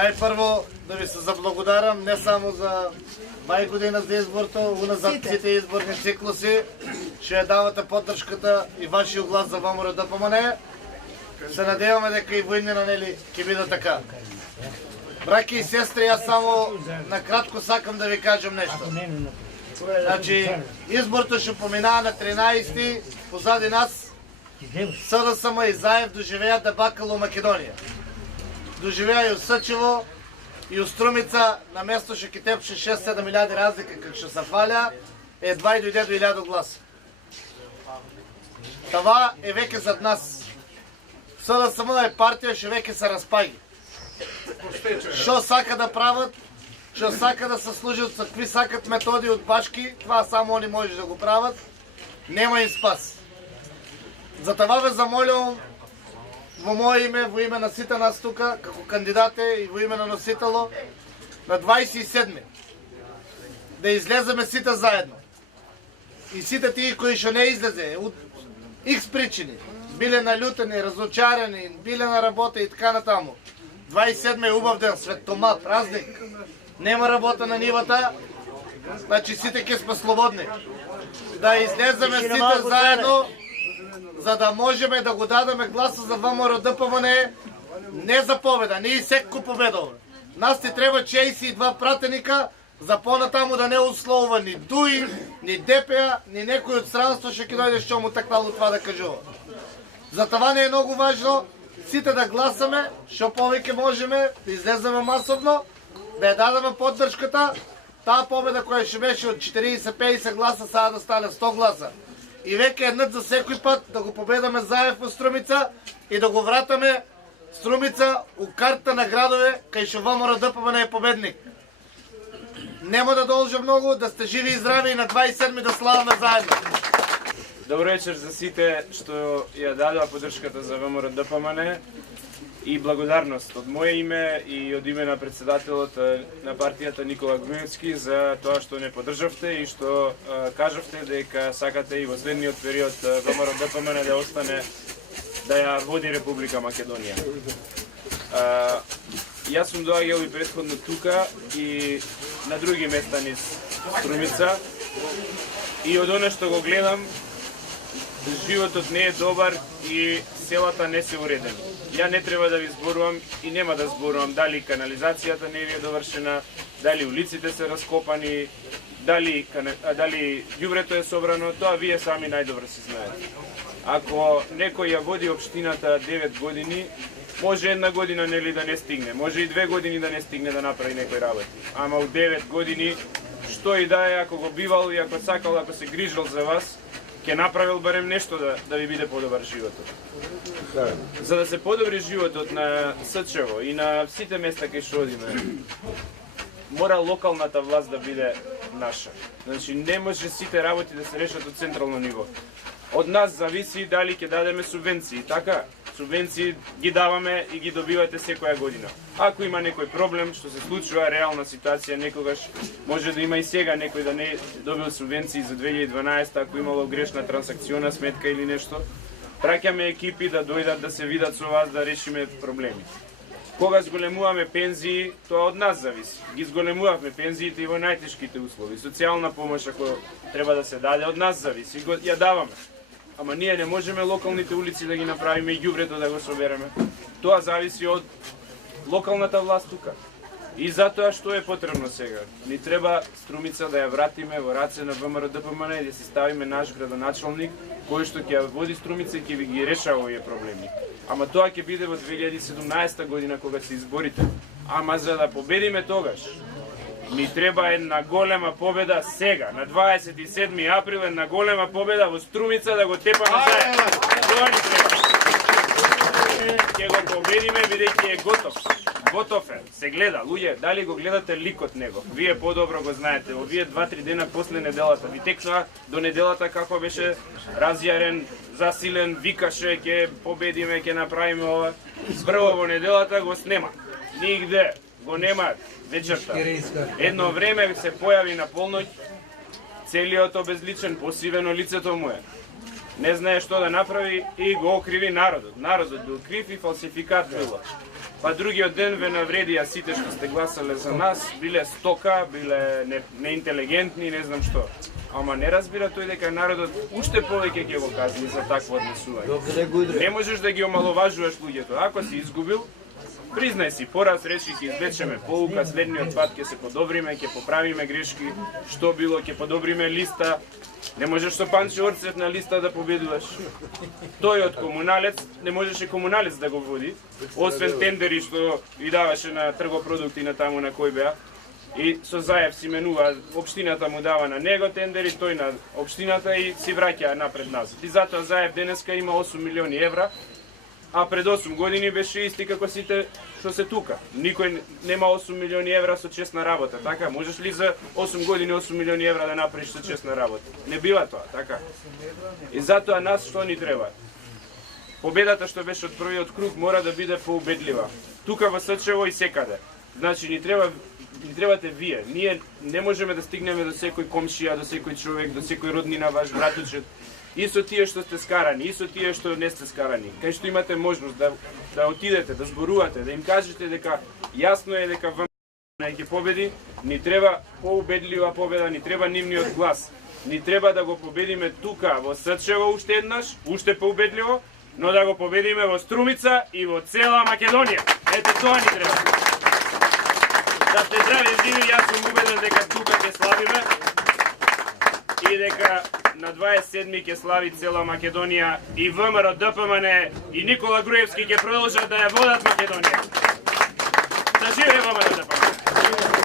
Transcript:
Најпрво да ви се заблагодарам не само за година за изборто, уназад сите изборни циклуси, што ја давате поддршката и вашиот глас за ВМРО ДПМН. Се надеваме дека и во иднина нели ќе биде така. Браќи и сестри, јас само накратко сакам да ви кажам нешто. Значи, изборто што поминаа на 13-ти, позади нас СДСМ и Заев доживеа дебакл у Македонија. Доживеа и у Сачево, и у Струмица, на место што ќе тепше 6-7 илјади разлика, како што се фаля, едва и дојде до 1000 гласа. Това е веќе зад нас. СДСМ е партија што веќе се распаѓа. Што сака да прават, што сака да се служат со какви сакат методи од башки, това само они може да го прават, нема им спас. Затова ве замолувам во моје име, во име на сите нас тука, како кандидате и во име на носитело, на 27-ми, да излеземе сите заедно. И сите тие кои што не излезе, од X причини, биле налютени, разочарани, биле на работа и така натаму. 27 е убав ден, светома, празник. Нема работа на нивата, значи сите ќе сме слободни. Да излеземе сите заедно, за да можеме да го дадеме гласа за ВМРО ДПМН, не за победа, ние секој победува. Нас ти треба 62 пратеника, за понатаму да не условува ни ДУИ, ни ДПА, ни некој од странство што ќе дојде што му такнало това да кажува. Затова не е многу важно сите да гласаме, што повеќе можеме, да излеземе масовно, да ја дадеме поддршката, таа победа која ќе беше од 40-50 гласа, сега да стане 100 гласа. И веќе еднат за секој пат да го победаме Заев во Струмица и да го вратаме Струмица у карта на градове кај што ВМРО ДПМН е победник. Нема да должа многу, да сте живи и здрави и на 27-ми да славаме заедно. Добро вечер за сите што ја дадоа поддршката за ВМРО ДПМН и благодарност од моје име и од име на председателот на партијата Никола Груевски за тоа што не поддржавте и што кажавте дека сакате и во следниот период ВМРО ДПМН да остане да ја води Република Македонија. Јас сум доаѓал и претходно тука и на други места низ Струмица и од она што го гледам, животот не е добар и селата не се уредени. Ја не треба да ви зборувам и нема да зборувам дали канализацијата не е довршена, дали улиците се раскопани, дали ѓубрето е собрано, тоа вие сами најдобро се знаете. Ако некој ја води општината 9 години, може една година нели да не стигне, може и 2 години да не стигне да направи некој работи. Ама у 9 години, што и да е, ако го бивал и ако сакал, ако се грижал за вас, ќе направил барем нешто да ви биде подобар животот. За да се подобри животот на Сачево и на сите места кај што одиме, мора локалната власт да биде наша. Значи не може сите работи да се решат од централно ниво. Од нас зависи дали ќе дадеме субвенции, така? Субвенции ги даваме и ги добивате секоја година. Ако има некој проблем, што се случува, реална ситуација, некогаш може да има и сега некој да не добил субвенции за 2012, ако имало грешна трансакциона сметка или нешто, праќаме екипи да дојдат да се видат со вас да решиме проблеми. Кога зголемуваме пензии, тоа од нас зависи. Ги зголемувавме пензиите и во најтешките услови. Социјална помош ако треба да се даде, од нас зависи. Ја даваме. Ама ние не можеме локалните улици да ги направиме и ѓубрето да го собереме. Тоа зависи од локалната власт тука. И затоа што е потребно сега? Ни треба Струмица да ја вратиме во раце на ВМРО ДПМН и да се ставиме наш градоначалник кој што ќе води Струмица и ќе ви ги решава овие проблеми. Ама тоа ќе биде во 2017 година кога се изборите. Ама за да победиме тогаш, ни треба една голема победа сега, на 27 април, една голема победа во Струмица да го тепаме заедно. Тоа ни треба. Ќе го победиме бидејќи е готов. Готов е. Се гледа, луѓе, дали го гледате ликот него? Вие подобро го знаете. Овие 2-3 дена после неделата ви текна до неделата како беше разјарен, засилен, викаше ќе победиме, ќе направиме ова. Прво во неделата го снема. Нигде го нема вечерта. Едно време се појави на полноќ, целиот обезличен, посивено лицето му е. Не знае што да направи и го окриви народот. Народот го окрив и фалсификат било. па другиот ден ве навредија сите што сте гласале за нас, биле стока, биле неинтелигентни, не знам што. Ама не разбира тој дека народот уште повеќе ќе го казни за такво однесување. Не можеш да ги омаловажуваш луѓето. Ако си изгубил, признај си, пораз речи ќе извлечеме поука, следниот пат ќе се подобриме, ќе поправиме грешки, што било, ќе подобриме листа. Не можеш со Панчо Орцев на листа да победуваш. Тој од комуналец, не можеше комуналец да го води, освен тендери што и даваше на тргопродукти на таму на кој беа. И со Заев си менува, општината му дава на него тендери, тој на општината и си враќа напред назад. И затоа Заев денеска има 8 милиони евра, а пред 8 години беше исти како сите што се тука. Никој нема 8 милиони евра со честна работа, така? Можеш ли за 8 години 8 милиони евра да направиш со честна работа? Не бива тоа, така? И затоа нас што ни треба? Победата што беше од првиот круг мора да биде поубедлива. Тука во Сечево и секаде. Значи ни требате вие. Ние не можеме да стигнеме до секој комшија, до секој човек, до секој роднина, ваш братучет. И со тие што сте скарани, и со тие што не сте скарани. Кај што имате можност да отидете, да зборувате, да им кажете дека јасно е дека ВМРО ќе победи, ни треба поубедлива победа, ни треба нивниот глас. Ни треба да го победиме тука во Сечево уште еднаш, уште поубедливо, но да го победиме во Струмица и во цела Македонија. Ете тоа ни треба. Да сте здрави и живи, јас сум убеден дека тука ќе славиме и дека на 27 ќе слави цела Македонија и ВМРО, ДПМН и Никола Груевски ќе продолжат да ја водат Македонија. Да живее ВМРО, ДПМН!